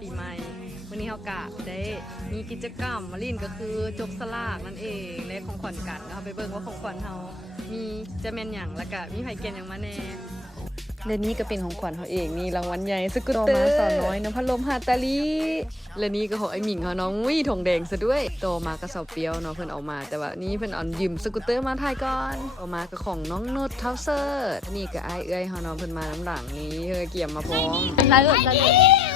ปีใหม่วันนี้เฮากะได้มีกิจกรรมมาลินก็คือจกสลากนั่นเองในของขวัญกันนะคะไปเบิ่งว่าของขวัญเฮามีจะแมนอย่างและกะมีไผ่เกณฑ์อย่างมาแน่และนี่ก็เป็นของขวัญเขาเองนี่รางวัลใหญ่สกูตเตอร์มาสอนน้อยน้ำพัดลมฮาตาลีและนี่ก็ของไอหมิงเขาน้องวิ่ทองแดงซะด้วยโตมากระสอบเปียวเนาะเพิ่นออกมา แต่ว่านี่เพิ่นอ่อนยืมสกูตเตอร์มาถ่ายก่อนออกมาก็ของน้องนดเท้าเซอร์นี่ก็ไอเอ้ยเขาน้องเพิ่นมาน้ำหลังนี้เธอเกี่ยมมาพร้อมไรเอ้ย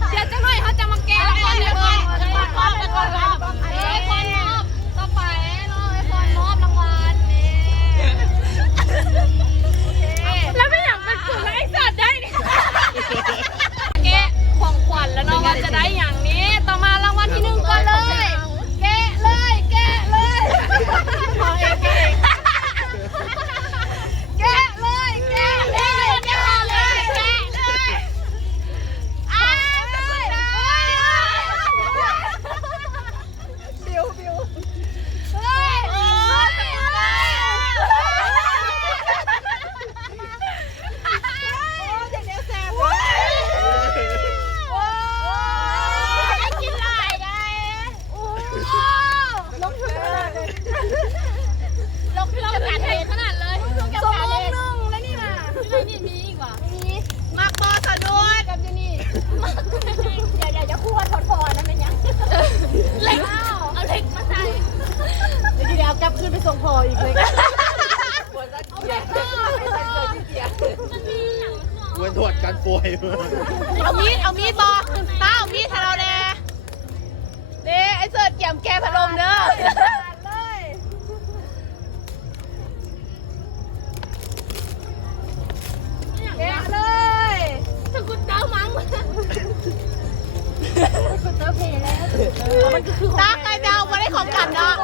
จะหน่อยเขาจะมาแก้ละครเดียวก่อนละครละครละคร เอามีดเอามีดบอตาเอามีดให้เราแน่เด้ไอ้เสิร์ตเกี่ยมแกพัดลมเด้อแกะเลยถ้าคุณเจ้ามั้งคุณเจ้าเพลแล้วมันก็คือตาใครเดามาได้ของกันเนาะ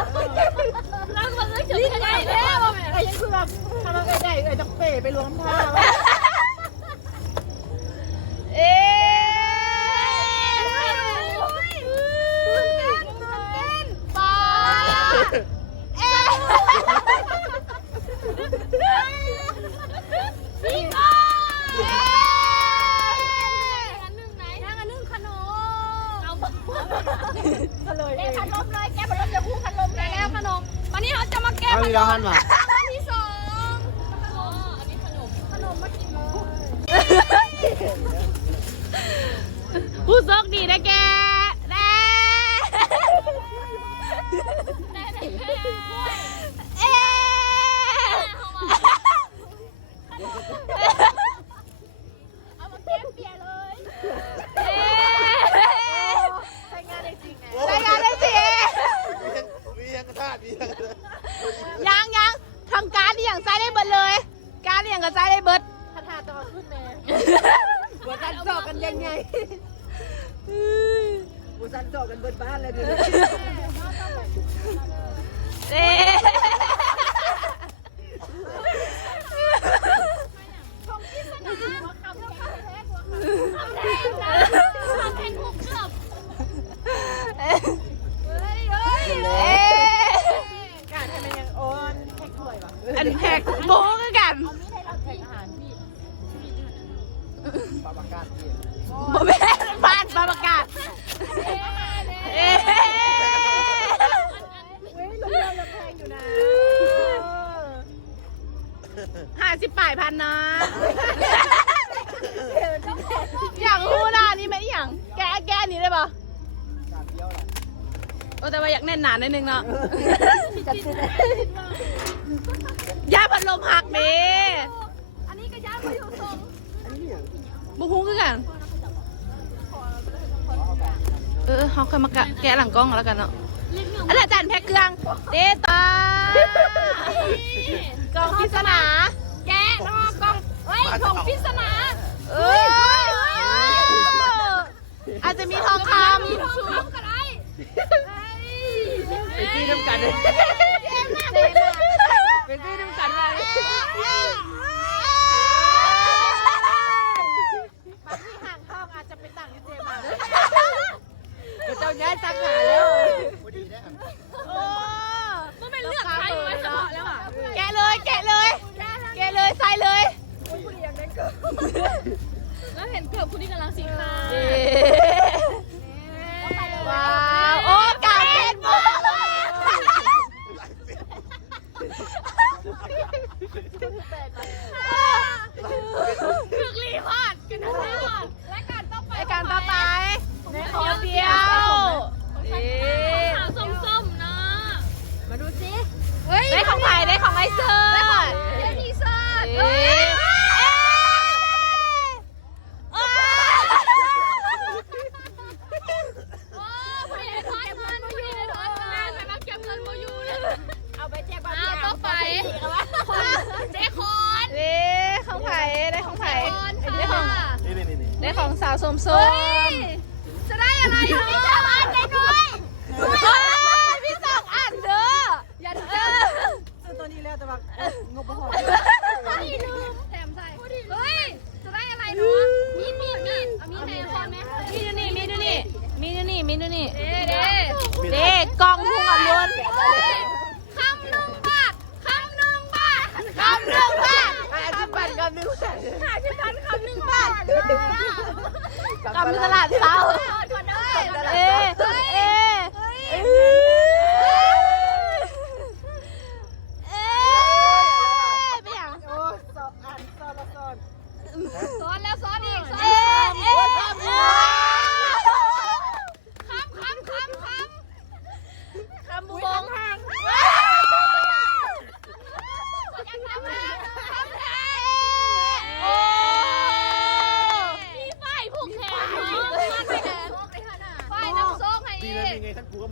รักมันเลยจะไม่ได้แล้วไอ้ยังคือแบบทำอะไรได้เอ้ยต้องเป๋ไปรวมท่า อา ข อี น ดาว ม หันว่ะ หัวจันสอบกันเบิดบ้านเลยดิเอ๊การให้มันยังโอนแท็กถ้วยว่ะอันแพ็กโบ้คือกันแท็กอาหารพี่ปลาปากกาดพี่บ่แม่นบ้านบาประกาศเอ๊ เว้ยลงเรือยังแพงอยู่นะ ห้า สิบป่ายพันนะอย่างรู้นะนี่ไม่อย่าง แกะแกะนี่ได้ปะการเดียวแหละโอ้แต่ว่าอยากแน่นหนานิดนึงเนาะยาพัดลมหักเด้อันนี้อย่างบุคุ้งคือกัน เออเขาเคยมาแกะแกะหลังกล้องแล้วกันเนาะอันนี้อาจารย์แพ็กเครื่องเดตากล่องปริศนา แกะแล้วก็กล่องเฮ้ยกล่องปริศนาเอ้ยอาจจะมีทองคำมีทองคำก็ได้ไปซื้อน้ำกันเลยไปซื้อน้ำกันมาเลยบางที่ห่างห้องอาจจะไปต่างที่เจมาเจ้าย้ายสาขาแล้วพอดีได้ โอ้มันเป็นเลือกใครไว้เฉพาะแล้วอะ แกะเลย แกะเลย แกะเลยใส่เลย แล้วเห็นเกือบผู้ที่กำลังสีขาวว้าวโอ้กาเห็นบ่ถึกรีพอร์ตกันนะรีพอร์ตและการต่อไปรายการต่อไปขอเดียวขาวส้มๆนะมาดูสิได้ของใครได้ของไอเซอร์ เจนี่เซิร์ต เอ้ยเอ้ย โอ้ผู้ใหญ่ทอดเงินผู้ใหญ่ทอดเงินไปมาเก็บเงินโมยูเลย เอาไปแจกบ้าน อ้าวต่อไปเจคอน เด้ของไผ่ได้ของไผ่ คอน ได้ของ ค่ะ นี่นี่นี่ ได้ของสาวสมส้ม จะได้อะไรเนาะพี่จะมาได้ด้วย เฮ้ยพี่สองอันเด้อ อย่าลืม เออ ซื้อตัวนี้แล้วแต่ว่างบ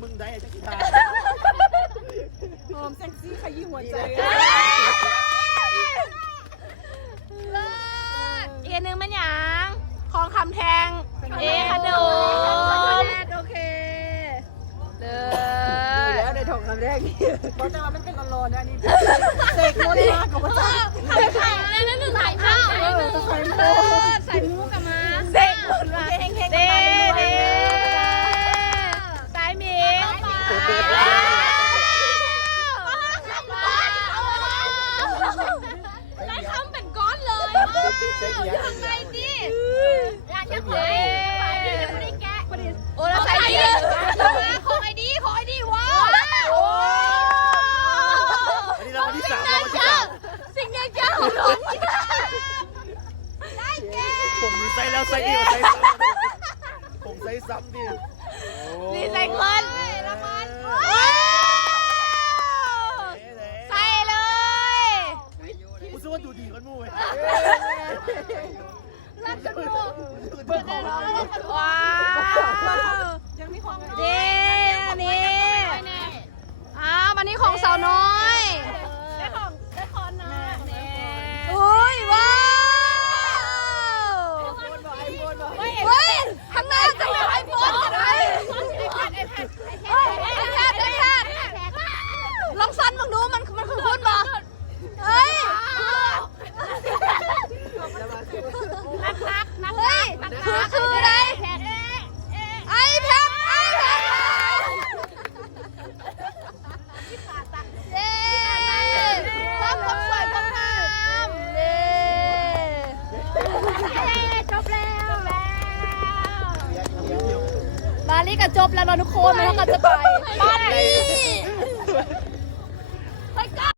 มึงได้ไอ้จักรีตา หอมเซ็กซี่ขยี้หัวใจ้ำดิรีใซเคนใส่เลยกูซื้อว่าดูดีคนมู้ยรักกันมู้ว้าว ทุกคนมาแล้วกันจะไปปาร์ตี้